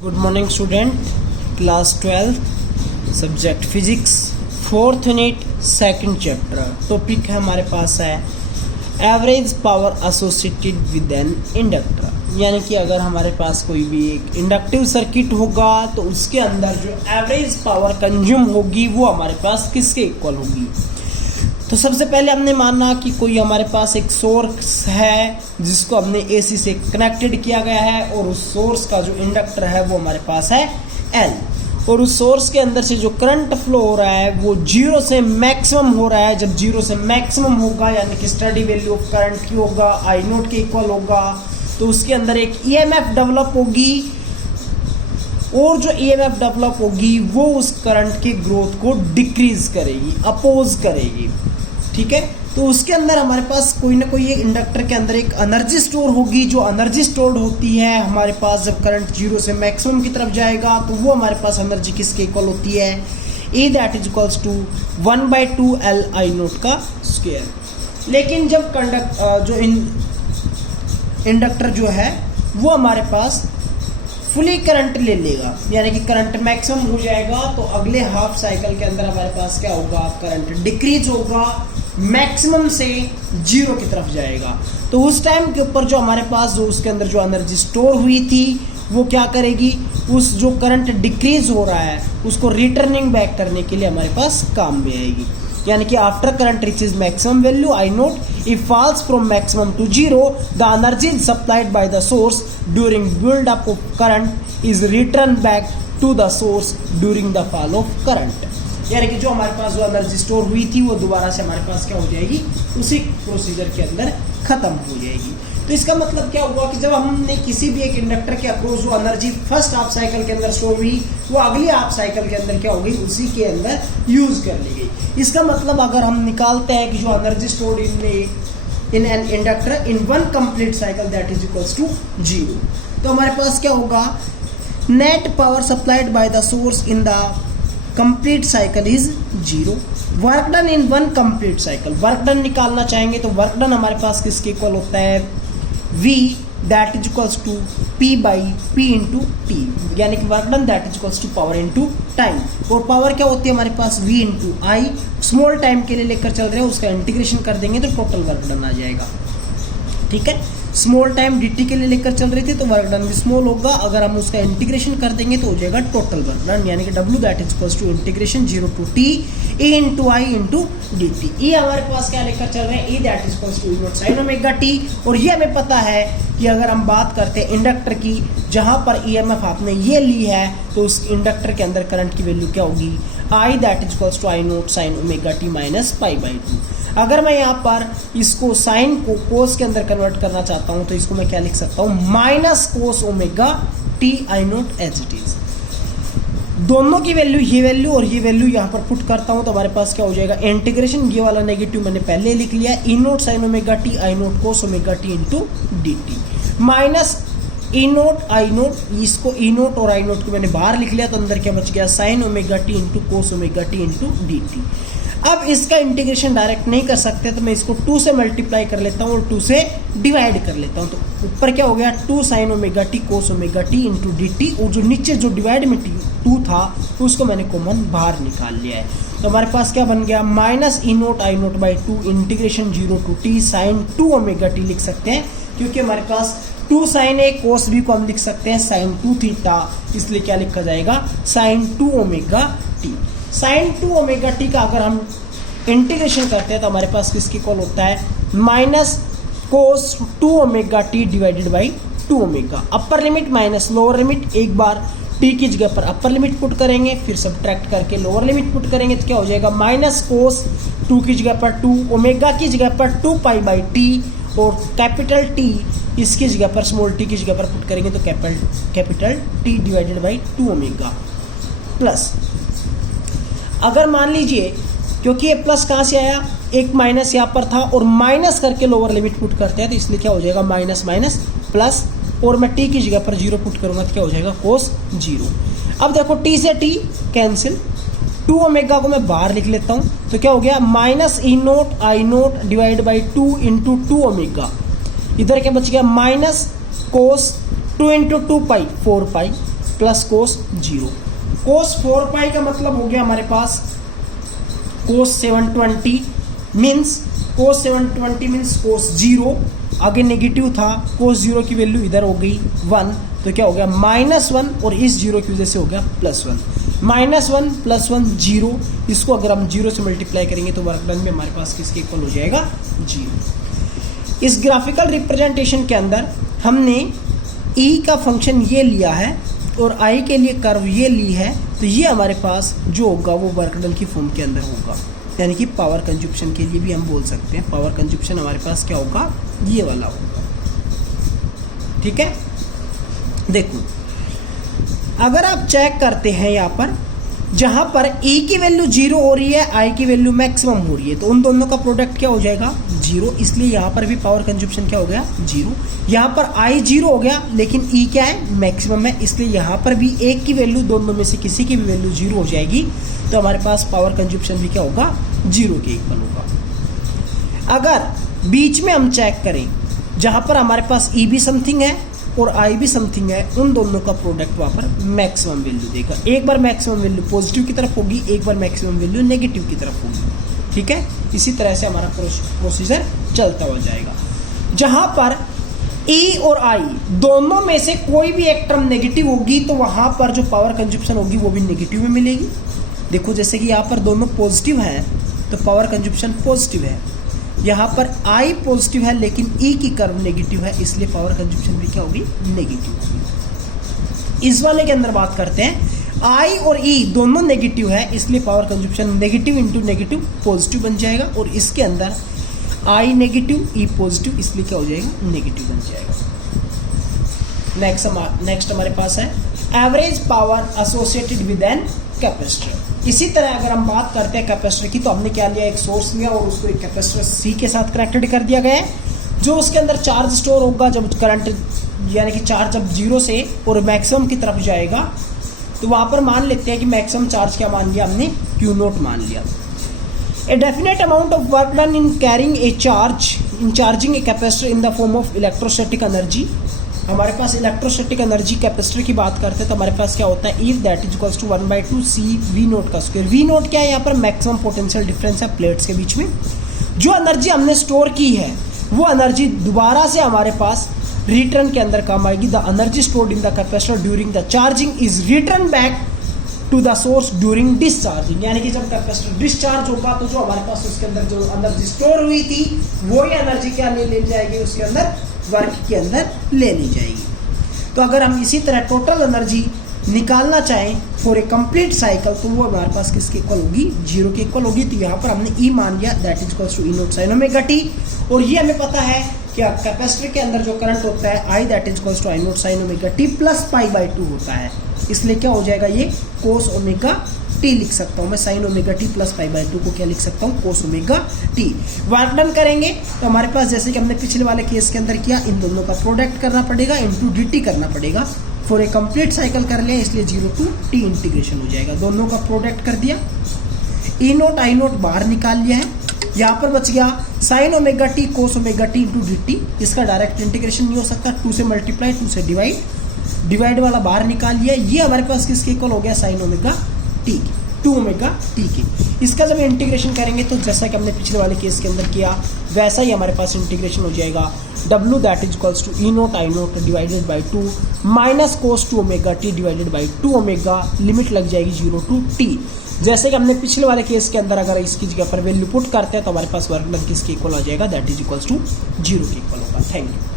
Good morning student, class 12 subject physics, fourth unit second chapter. Topic है हमारे पास है average power associated with an inductor. यानी कि अगर हमारे पास कोई भी एक इंडक्टिव सर्किट होगा तो उसके अंदर जो एवरेज पावर कंज्यूम होगी वो हमारे पास किसके इक्वल होगी। तो सबसे पहले हमने माना कि कोई हमारे पास एक सोर्स है जिसको हमने एसी से कनेक्टेड किया गया है और उस सोर्स का जो इंडक्टर है वो हमारे पास है एल, और उस सोर्स के अंदर से जो करंट फ्लो हो रहा है वो जीरो से मैक्सिमम हो रहा है। जब जीरो से मैक्सिमम होगा यानी कि स्टडी वैल्यू ऑफ करंट की होगा आई नोट के इक्वल होगा, तो उसके अंदर एक ईएमएफ डेवलप होगी और जो ईएमएफ डेवलप होगी वो उस करंट के ग्रोथ को डिक्रीज करेगी, अपोज करेगी। ठीक है, तो उसके अंदर हमारे पास कोई ना कोई एक इंडक्टर के अंदर एक एनर्जी स्टोर होगी। जो एनर्जी स्टोर्ड होती है हमारे पास जब करंट जीरो से मैक्सिमम की तरफ जाएगा तो वो हमारे पास एनर्जी किसके इक्वल होती है, A that is equals to 1/2 L I naught का स्क्वायर। लेकिन जब इंडक्टर जो है वो हमारे पास फुली करंट ले लेगा यानी कि करंट मैक्सिमम हो जाएगा तो अगले हाफ साइकिल के अंदर हमारे पास क्या होगा, करंट डिक्रीज होगा, मैक्सिमम से जीरो की तरफ जाएगा। तो उस टाइम के ऊपर जो हमारे पास जो उसके अंदर जो एनर्जी स्टोर हुई थी वो क्या करेगी, उस जो करंट डिक्रीज हो रहा है उसको रिटर्निंग बैक करने के लिए हमारे पास काम में आएगी। यानी कि after current reaches maximum value I nought if falls from maximum to zero the energy supplied by the source during build up of current is return back to the source during the fall of current. यानी कि जो हमारे पास जो energy store हुई थी वो दोबारा से हमारे पास क्या हो जाएगी, उसी प्रोसीजर के अंदर खत्म हो जाएगी। तो इसका मतलब क्या हुआ कि जब हमने किसी भी एक इंडक्टर के अक्रॉस जो एनर्जी फर्स्ट हाफ साइकिल के अंदर स्टोर हुई वो अगली हाफ साइकिल के अंदर क्या हो गई, उसी के अंदर यूज कर ली गई। इसका मतलब अगर हम निकालते हैं कि जो energy stored in an inductor in one complete cycle that is equals to zero, तो हमारे पास क्या होगा, net power supplied by the source in the complete cycle is zero, work done in one complete cycle. Work done निकालना चाहेंगे तो work done हमारे पास किसके इक्वल होता है, V that is equals to P by P into T, यानी कि work done that is equals to power into time. और पावर क्या होती है हमारे पास, V into I, small time के लिए लेकर चल रहे हैं उसका इंटीग्रेशन कर देंगे तो टोटल वर्क डन आ जाएगा। ठीक है, स्मॉल टाइम dt के लिए लेकर चल रहे थे तो वर्क डन भी स्मॉल होगा, अगर हम उसका इंटीग्रेशन कर देंगे तो हो जाएगा टोटल वर्क डन, यानी कि W that is equals to integration 0 to t a into I into dt। ये हमारे पास क्या लेकर चल रहे हैं, E that is equals to E0 sin omega t। और ये हमें पता है कि अगर हम बात करते हैं इंडक्टर की जहां पर EMF आपने ये ली है तो उस इंडक्टर के अंदर करंट की वैल्यू क्या होगी, I that is equals to I0 sin omega t minus π/2। अगर मैं यहाँ पर इसको साइन को कोस के अंदर कन्वर्ट करना चाहता हूँ तो इसको मैं क्या लिख सकता हूँ, minus cos omega T I nought as it is. दोनों की वैल्यू, ये वैल्यू और ये वैल्यू यहाँ पर पुट करता हूँ तो हमारे पास क्या हो जाएगा, इंटीग्रेशन ये वाला नेगेटिव मैंने पहले लिख लिया, E naught sine omega T I naught cos omega T into D T minus E note I naught, इसको ई नोट और आई नोट को मैंने बाहर लिख लिया तो अंदर क्या बच गया, sign omega T into cos omega T into D T. अब इसका इंटीग्रेशन डायरेक्ट नहीं कर सकते तो मैं इसको 2 से मल्टीप्लाई कर लेता हूँ और 2 से डिवाइड कर लेता हूँ, तो ऊपर क्या हो गया 2 साइन ओमेगा टी कोस omega T into D T, और जो नीचे जो डिवाइड में 2 था उसको मैंने कॉमन बाहर निकाल लिया है। तो हमारे पास क्या बन गया, minus E note I nought by 2 integration 0 to T sine 2 omega T लिख सकते हैं क्योंकि हमारे पास 2 साइन ए कोस बी को हम लिख सकते हैं साइन 2 थीटा, इसलिए क्या लिखा जाएगा, sine 2 omega T. Sine 2 omega T का अगर हम इंटीग्रेशन करते हैं तो हमारे पास किसकी इक्वल होता है, minus cos 2 omega T divided by 2 omega. Upper limit minus lower limit, एक बार टी की जगह पर अपर लिमिट पुट करेंगे फिर सब्ट्रैक्ट करके लोअर लिमिट पुट करेंगे तो क्या हो जाएगा, माइनस कोस 2 की जगह पर 2, ओमेगा की जगह पर 2 पाई बाई टी, और कैपिटल टी इसकी जगह पर स्मॉल टी की जगह पर पुट करेंगे तो capital T divided by 2 omega plus. अगर मान लीजिए क्योंकि ये प्लस कहाँ से आया, एक माइनस यहाँ पर था और माइनस करके लोअर लिमिट पुट करते हैं तो इसलिए क्या हो जाएगा, माइनस माइनस प्लस, और मैं टी की जगह पर 0 पुट करूंगा तो क्या हो जाएगा, कोस 0। अब देखो टी से टी कैंसिल, 2 ओमेगा को मैं बाहर लिख लेता हूँ तो क्या हो गया, minus E note I note divide by 2 into 2 omega, इधर क्या बच गया, माइनस कोस 2 इंटू 2 पाई 4 पाई प्लस कोस 0। कोस 4 पाई का मतलब हो गया हमारे पास कोस 720 मीन्स कोस 0, आगे नेगेटिव था, कोस 0 की वैल्यू इधर हो गई 1, तो क्या हो गया -1 और इस 0 की वजह से हो गया +1। -1 + 1 0, इसको अगर हम 0 से मल्टीप्लाई करेंगे तो वर्क डन में हमारे पास किसके इक्वल हो जाएगा 0। इस ग्राफिकल रिप्रेजेंटेशन के अंदर हमने E का फंक्शन ये लिया है और I के लिए कर्व ये ली है, तो ये हमारे पास जो होगा वो वर्क डन की फॉर्म के अंदर होगा, यानी कि पावर कंजप्शन के लिए भी हम बोल सकते हैं। पावर कंजप्शन हमारे पास क्या होगा, ये वाला होगा। ठीक है, देखो अगर आप चेक करते हैं यहाँ पर, जहां पर E की वैल्यू 0 हो रही है, I की वैल्यू मैक्सिमम हो रही है, तो उन दोनों का प्रोडक्ट क्या हो जाएगा 0, इसलिए यहाँ पर भी पावर कंजप्शन क्या हो गया 0। यहाँ पर I 0 हो गया लेकिन E क्या है मैक्सिमम है, इसलिए यहाँ पर भी एक की वैल्यू, दोनों में से किसी की भी वैल्यू 0 हो जाएगी, तो हमारे पास पावर कंजप्शन भी क्या होगा 0 के इक्वल होगा। अगर बीच में हम चेक करें जहाँ पर हमारे पास E भी समथिंग है और I भी समथिंग है, उन दोनों का प्रोडक्ट वहाँ पर मैक्सिमम वैल्यू देगा। एक बार मैक्सिमम वैल्यू पॉजिटिव की तरफ होगी, एक बार मैक्सिमम वैल्यू नेगेटिव की तरफ होगी। ठीक है, इसी तरह से हमारा प्रोसीजर चलता हुआ जाएगा। जहां पर E और I दोनों में से कोई भी एक टर्म नेगेटिव होगी तो वहां पर जो पावर कंजप्शन होगी वो भी नेगेटिव में मिलेगी। देखो जैसे कि यहाँ पर दोनों पॉजिटिव हैं तो पावर कंजप्शन पॉजिटिव है, यहाँ पर I पॉजिटिव है लेकिन E की कर्व नेगेटिव है, इसलिए पावर कंजप्शन भी क्या होगी नेगेटिव होगी। इस वाले के अंदर बात करते हैं, I और E दोनों नेगेटिव है, इसलिए power consumption negative into negative positive बन जाएगा, और इसके अंदर I नेगेटिव E पॉजिटिव, इसलिए क्या हो जाएगा नेगेटिव बन जाएगा। नेक्स्ट हमारे पास है average power associated with an capacitor. इसी तरह अगर हम बात करते हैं कैपेसिटर की, तो हमने क्या लिया, एक सोर्स लिया और उसको एक कैपेसिटर C के साथ कनेक्टेड कर दिया गया है, जो उसके अंदर चार्ज स्टोर होगा जब करंट यानी कि चार्ज जब 0 से और मैक्सिमम की तरफ जाएगा, तो वहां पर मान लेते हैं कि मैक्सिमम चार्ज क्या मान लिया हमने Q0 मान लिया। A definite amount of work done in carrying a charge in charging a capacitor in the form of electrostatic energy। हमारे पास इलेक्ट्रोस्टैटिक एनर्जी कैपेसिटर की बात करते हैं तो हमारे पास क्या होता है, if that is equals to 1/2 C V0 का स्क्वायर। V0 क्या है, यहाँ पर मैक्सिमम पोटेंशियल डिफरेंस है प्लेट्स के बीच में। जो एनर्जी हमने स्टोर की है वो एनर्जी दोबारा से हमारे पास रिटर्न के अंदर काम आएगी। The energy stored in the capacitor during the charging is return back to the source during discharging, यानी कि जब कैपेसिटर डिस्चार्ज होगा तो जो हमारे पास उसके अंदर जो एनर्जी स्टोर हुई थी वो ही एनर्जी क्या ले जाएगी, उसके अंदर वर्क के अंदर ले ली जाएगी। तो अगर हम इसी तरह टोटल एनर्जी निकालना चाहें फॉर ए कंप्लीट साइकिल, तो वो हमारे पास किसके इक्वल होगी 0 के इक्वल होगी। तो यहाँ पर हमने E मान लिया, that is equals to E0 sin omega t, और ये हमें पता है कि कैपेसिटर के अंदर जो करंट होता है I that is equals to I0 sin omega t plus π/2 होता है, इसलिए क्या हो जाएगा ये cos ओमेगा t लिख सकता हूँ मैं, sin ओमेगा t प्लस π/2 को क्या लिख सकता हूँ cos omega t। Work done करेंगे तो हमारे पास जैसे कि हमने पिछले वाले केस के अंदर किया, इन दोनों का प्रोडक्ट करना पड़ेगा इंटू dt करना पड़ेगा, फॉर ए कंप्लीट साइकिल कर लिया इसलिए 0 to t इंटीग्रेशन हो जाएगा। दोनों का प्रोडक्ट कर दिया, E0 I0 बाहर निकाल लिया है, यहाँ पर बच गया sin omega t cos omega t into dt। इसका डायरेक्ट इंटीग्रेशन नहीं हो सकता, 2 से मल्टीप्लाई 2 से डिवाइड वाला बाहर निकाल लिया, ये हमारे पास किसके इक्वल हो गया sin omega t 2 omega t के। इसका जब इंटीग्रेशन करेंगे तो जैसा कि हमने पिछले वाले केस के अंदर किया वैसा ही हमारे पास इंटीग्रेशन हो जाएगा, w that is equals to E0 I0 divided by 2 minus cos 2 omega t divided by 2 omega, limit लग जाएगी 0 to t। जैसे कि हमने पिछले वाले केस के अंदर अगर इसकी जगह पर वैल्यू पुट करते हैं तो हमारे पास वर्क डन किसके इक्वल आ जाएगा, दैट इज इक्वल्स टू 0 के इक्वल होगा। Thank you.